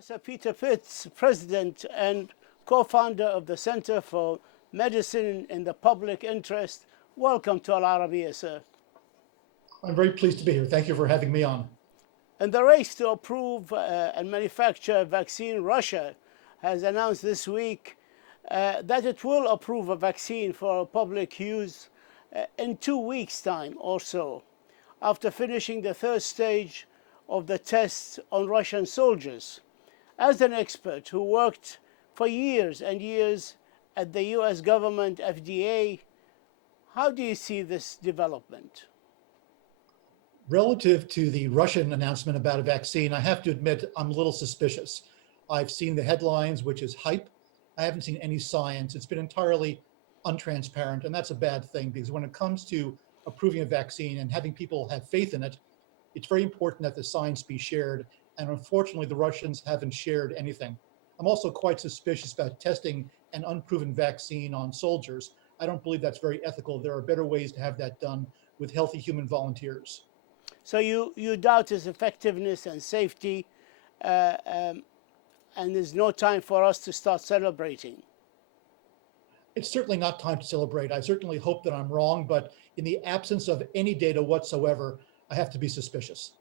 Professor Peter Pitts, President and co-founder of the Center for Medicine in the Public Interest. Welcome to Al-Arabiya, sir. I'm very pleased to be here. Thank you for having me on. In the race to approve and manufacture a vaccine, Russia has announced this week that it will approve a vaccine for public use in 2 weeks' time or so, after finishing the third stage of the tests on Russian soldiers. As an expert who worked for years and years at the US government FDA, how do you see this development? Relative to the Russian announcement about a vaccine, I have to admit I'm a little suspicious. I've seen the headlines, which is hype. I haven't seen any science. It's been entirely untransparent, and that's a bad thing because when it comes to approving a vaccine and having people have faith in it, it's very important that the science be shared, and unfortunately the Russians haven't shared anything. I'm also quite suspicious about testing an unproven vaccine on soldiers. I don't believe that's very ethical. There are better ways to have that done with healthy human volunteers. So you doubt its effectiveness and safety, and there's no time for us to start celebrating. It's certainly not time to celebrate. I certainly hope that I'm wrong, but in the absence of any data whatsoever, I have to be suspicious.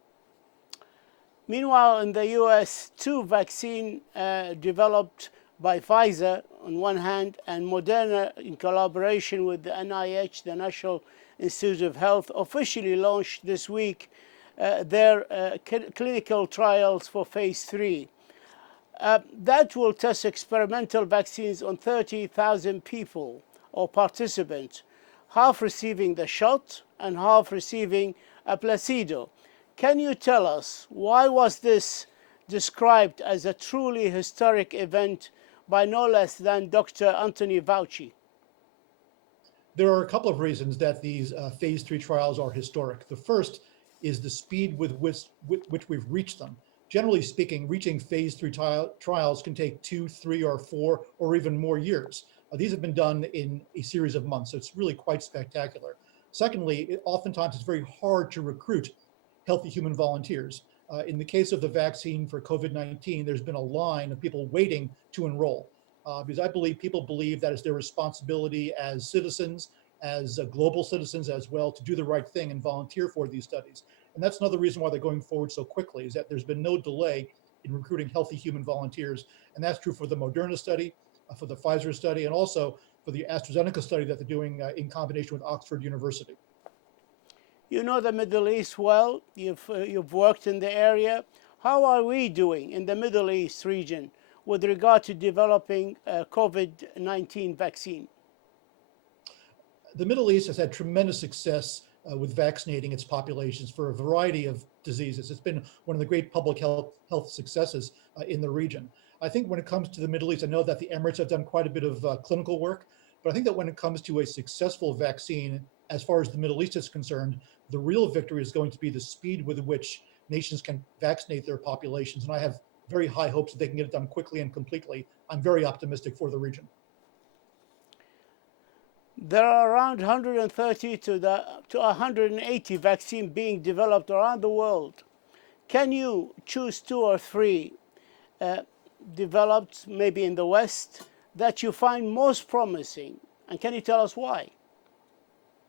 Meanwhile, in the US, two vaccines developed by Pfizer on one hand and Moderna in collaboration with the NIH, the National Institute of Health, officially launched this week their clinical trials for phase 3. That will test experimental vaccines on 30,000 people or participants, half receiving the shot and half receiving a placebo. Can you tell us why was this described as a truly historic event by no less than Dr. Anthony Fauci? There are a couple of reasons that these phase 3 trials are historic. The first is the speed with which we've reached them. Generally speaking, reaching phase 3 trials can take 2, 3, or 4, or even more years. These have been done in a series of months, so it's really quite spectacular. Secondly, oftentimes it's very hard to recruit healthy human volunteers. In the case of the vaccine for COVID-19, there's been a line of people waiting to enroll because I believe people believe that it's their responsibility as citizens, as global citizens as well, to do the right thing and volunteer for these studies. And that's another reason why they're going forward so quickly, is that there's been no delay in recruiting healthy human volunteers. And that's true for the Moderna study, for the Pfizer study, and also for the AstraZeneca study that they're doing in combination with Oxford University. You know the Middle East well. You've worked in the area. How are we doing in the Middle East region with regard to developing a COVID-19 vaccine? The Middle East has had tremendous success with vaccinating its populations for a variety of diseases. It's been one of the great public health successes in the region. I think when it comes to the Middle East, I know that the Emirates have done quite a bit of clinical work, but I think that when it comes to a successful vaccine, as far as the Middle East is concerned, the real victory is going to be the speed with which nations can vaccinate their populations. And I have very high hopes that they can get it done quickly and completely. I'm very optimistic for the region. There are around 130 to 180 vaccines being developed around the world. Can you choose 2 or 3 developed, maybe in the West, that you find most promising? And can you tell us why?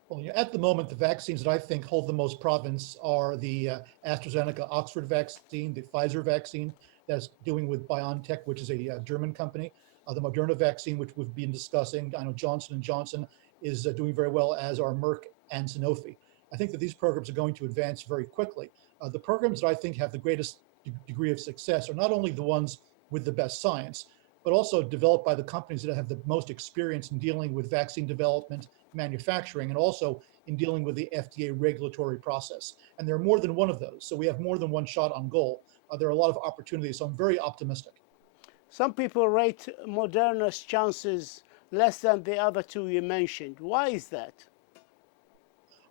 Well, at the moment, the vaccines that I think hold the most promise are the AstraZeneca Oxford vaccine, the Pfizer vaccine that's doing with BioNTech, which is a German company, the Moderna vaccine, which we've been discussing. I know Johnson & Johnson is doing very well, as are Merck and Sanofi. I think that these programs are going to advance very quickly. The programs that I think have the greatest degree of success are not only the ones with the best science, but also developed by the companies that have the most experience in dealing with vaccine development, manufacturing, and also in dealing with the FDA regulatory process. And there are more than one of those. So we have more than one shot on goal. There are a lot of opportunities, so I'm very optimistic. Some people rate Moderna's chances less than the other 2 you mentioned. Why is that?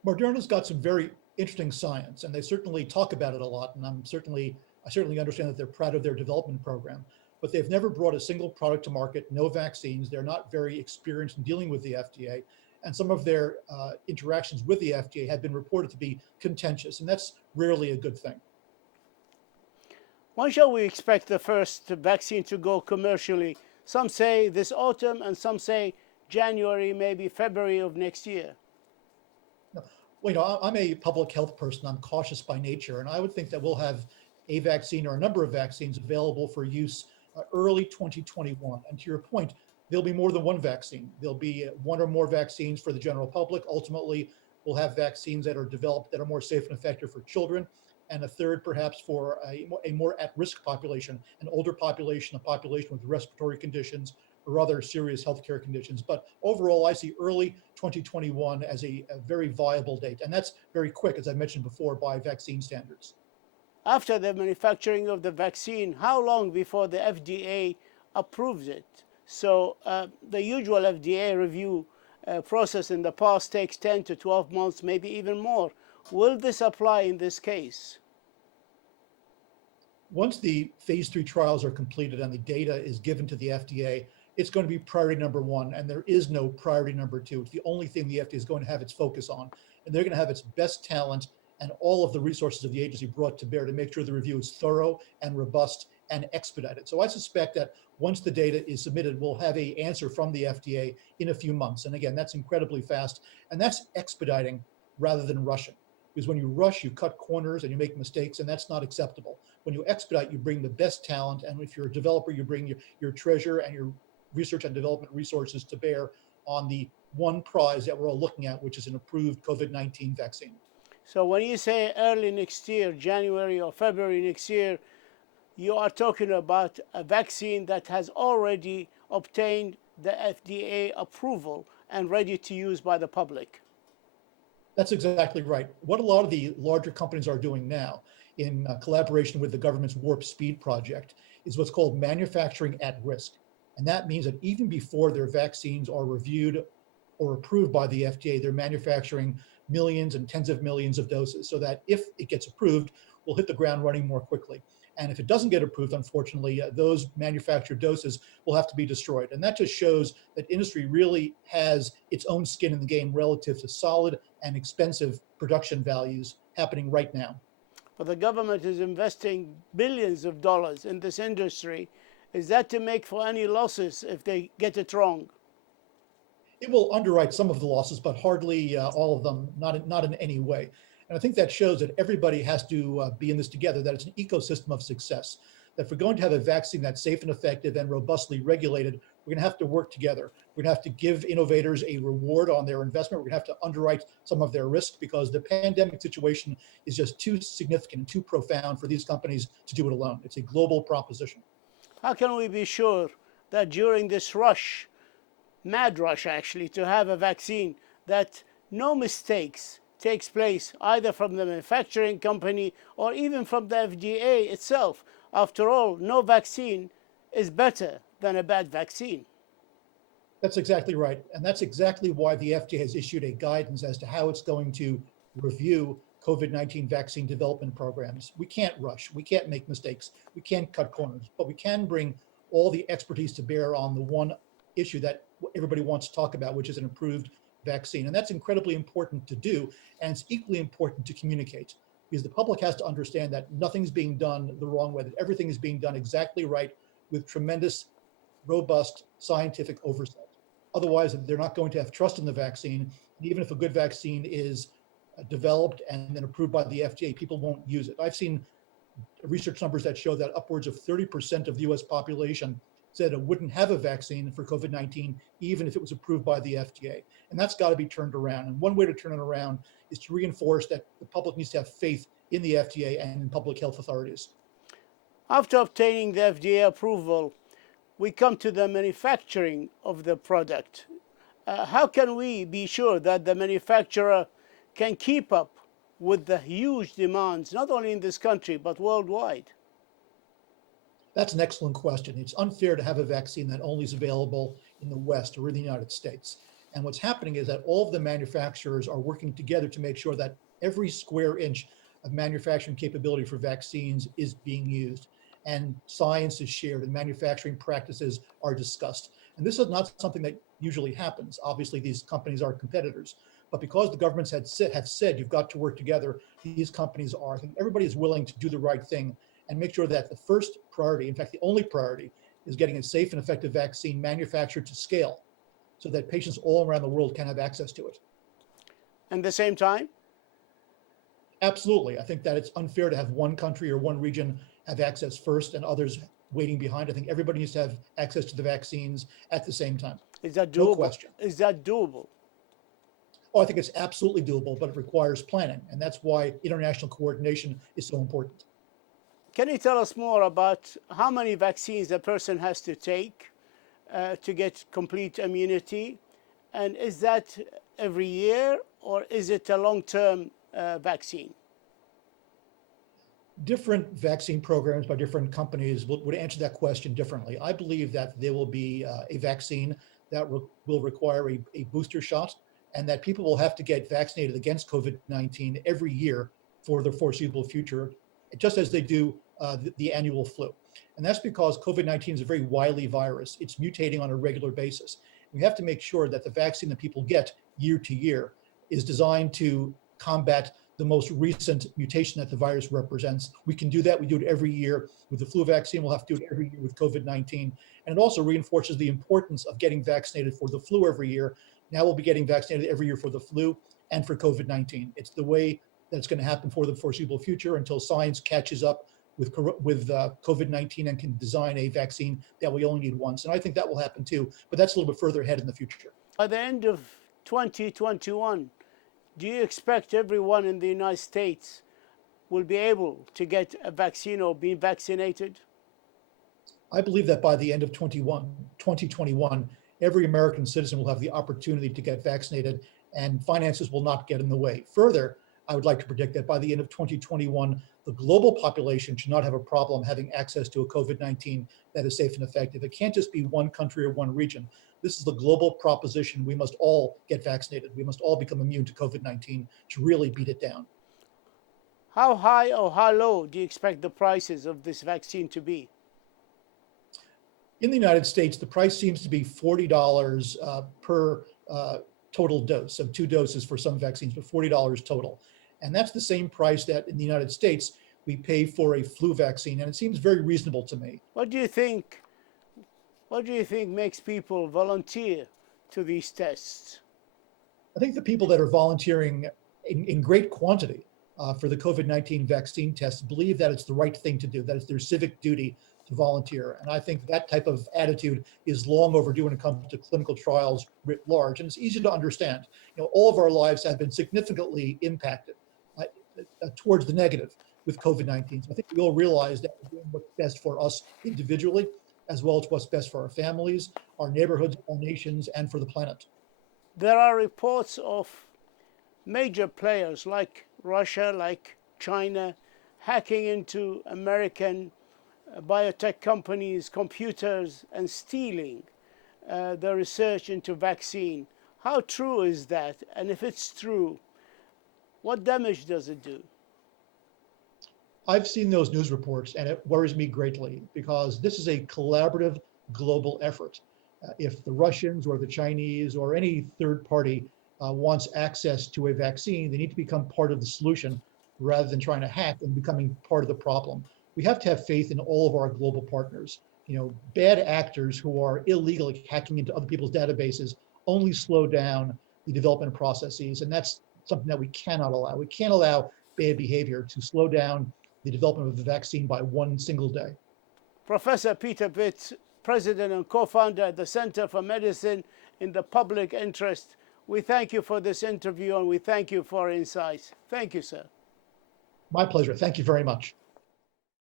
Moderna's got some very interesting science, and they certainly talk about it a lot. And I certainly understand that they're proud of their development program. But they've never brought a single product to market, no vaccines. They're not very experienced in dealing with the FDA. And some of their interactions with the FDA have been reported to be contentious, and that's rarely a good thing. When shall we expect the first vaccine to go commercially? Some say this autumn, and some say January, maybe February of next year. Well, I'm a public health person. I'm cautious by nature, and I would think that we'll have a vaccine or a number of vaccines available for use early 2021. And to your point, there'll be more than one vaccine. There'll be one or more vaccines for the general public. Ultimately, we'll have vaccines that are developed that are more safe and effective for children, and a third perhaps for a more at-risk population, an older population, a population with respiratory conditions or other serious healthcare conditions. But overall, I see early 2021 as a very viable date. And that's very quick, as I mentioned before, by vaccine standards. After the manufacturing of the vaccine, how long before the FDA approves it? So the usual FDA review process in the past takes 10 to 12 months, maybe even more. Will this apply in this case? Once the phase 3 trials are completed and the data is given to the FDA, it's going to be priority number one, and there is no priority number two. It's the only thing the FDA is going to have its focus on, and they're going to have its best talent and all of the resources of the agency brought to bear to make sure the review is thorough and robust and expedited. So I suspect that once the data is submitted, we'll have an answer from the FDA in a few months. And again, that's incredibly fast, and that's expediting rather than rushing. Because when you rush, you cut corners and you make mistakes, and that's not acceptable. When you expedite, you bring the best talent, and if you're a developer, you bring your treasure and your research and development resources to bear on the one prize that we're all looking at, which is an approved COVID-19 vaccine. So when you say early next year, January or February next year, you are talking about a vaccine that has already obtained the FDA approval and ready to use by the public. That's exactly right. What a lot of the larger companies are doing now in collaboration with the government's Warp Speed project is what's called manufacturing at risk. And that means that even before their vaccines are reviewed or approved by the FDA, they're manufacturing millions and tens of millions of doses so that if it gets approved, we'll hit the ground running more quickly. And if it doesn't get approved, unfortunately, those manufactured doses will have to be destroyed. And that just shows that industry really has its own skin in the game relative to solid and expensive production values happening right now. But the government is investing billions of dollars in this industry. Is that to make for any losses if they get it wrong? It will underwrite some of the losses, but hardly all of them, not in any way. And I think that shows that everybody has to be in this together, that it's an ecosystem of success, that if we're going to have a vaccine that's safe and effective and robustly regulated, we're going to have to work together. We're going to have to give innovators a reward on their investment. We're going to have to underwrite some of their risk because the pandemic situation is just too significant and too profound for these companies to do it alone. It's a global proposition. How can we be sure that during this rush, mad rush actually, to have a vaccine, that no mistakes takes place either from the manufacturing company or even from the FDA itself? After all, no vaccine is better than a bad vaccine. That's exactly right. And that's exactly why the FDA has issued a guidance as to how it's going to review COVID-19 vaccine development programs. We can't rush. We can't make mistakes. We can't cut corners, but we can bring all the expertise to bear on the one issue that everybody wants to talk about, which is an approved vaccine. And that's incredibly important to do. And it's equally important to communicate because the public has to understand that nothing's being done the wrong way, that everything is being done exactly right with tremendous, robust scientific oversight. Otherwise, they're not going to have trust in the vaccine. And even if a good vaccine is developed and then approved by the FDA, people won't use it. I've seen research numbers that show that upwards of 30% of the US population said it wouldn't have a vaccine for COVID-19, even if it was approved by the FDA. And that's got to be turned around. And one way to turn it around is to reinforce that the public needs to have faith in the FDA and in public health authorities. After obtaining the FDA approval, we come to the manufacturing of the product. How can we be sure that the manufacturer can keep up with the huge demands, not only in this country, but worldwide? That's an excellent question. It's unfair to have a vaccine that only is available in the West or in the United States. And what's happening is that all of the manufacturers are working together to make sure that every square inch of manufacturing capability for vaccines is being used. And science is shared and manufacturing practices are discussed. And this is not something that usually happens. Obviously, these companies are competitors. But because the governments have said you've got to work together, these companies are. I think everybody is willing to do the right thing and make sure that the first priority, in fact, the only priority, is getting a safe and effective vaccine manufactured to scale so that patients all around the world can have access to it. At the same time? Absolutely. I think that it's unfair to have one country or one region have access first and others waiting behind. I think everybody needs to have access to the vaccines at the same time. Is that doable? No question. Is that doable? Oh, I think it's absolutely doable, but it requires planning. And that's why international coordination is so important. Can you tell us more about how many vaccines a person has to take to get complete immunity? And is that every year, or is it a long-term vaccine? Different vaccine programs by different companies would answer that question differently. I believe that there will be a vaccine that will require a booster shot, and that people will have to get vaccinated against COVID-19 every year for the foreseeable future, just as they do the annual flu. And that's because COVID-19 is a very wily virus. It's mutating on a regular basis. We have to make sure that the vaccine that people get year to year is designed to combat the most recent mutation that the virus represents. We can do that. We do it every year. With the flu vaccine, we'll have to do it every year with COVID-19. And it also reinforces the importance of getting vaccinated for the flu every year. Now we'll be getting vaccinated every year for the flu and for COVID-19. It's the way that it's going to happen for the foreseeable future until science catches up with COVID-19 and can design a vaccine that we only need once. And I think that will happen too, but that's a little bit further ahead in the future. By the end of 2021, do you expect everyone in the United States will be able to get a vaccine or be vaccinated? I believe that by the end of 2021, every American citizen will have the opportunity to get vaccinated and finances will not get in the way. Further, I would like to predict that by the end of 2021, the global population should not have a problem having access to a COVID-19 that is safe and effective. It can't just be one country or one region. This is the global proposition. We must all get vaccinated. We must all become immune to COVID-19 to really beat it down. How high or how low do you expect the prices of this vaccine to be? In the United States, the price seems to be $40 per total dose, so 2 doses for some vaccines, but $40 total. And that's the same price that in the United States we pay for a flu vaccine, and it seems very reasonable to me. What do you think makes people volunteer to these tests? I think the people that are volunteering in great quantity for the COVID-19 vaccine tests believe that it's the right thing to do, that it's their civic duty to volunteer. And I think that type of attitude is long overdue when it comes to clinical trials writ large. And it's easy to understand. You know, all of our lives have been significantly impacted towards the negative with COVID-19. So I think we all realize that we're doing what's best for us individually, as well as what's best for our families, our neighborhoods, our nations, and for the planet. There are reports of major players like Russia, like China, hacking into American biotech companies' computers and stealing the research into vaccine. How true is that? And if it's true, what damage does it do? I've seen those news reports and it worries me greatly because this is a collaborative global effort. If the Russians or the Chinese or any third party wants access to a vaccine, they need to become part of the solution rather than trying to hack and becoming part of the problem. We have to have faith in all of our global partners. You know, bad actors who are illegally hacking into other people's databases only slow down the development processes, and that's something that we cannot allow. We can't allow bad behavior to slow down the development of the vaccine by one single day. Professor Peter Pitts, President and co-founder at the Center for Medicine in the Public Interest, we thank you for this interview and we thank you for your insights. Thank you, sir. My pleasure. Thank you very much.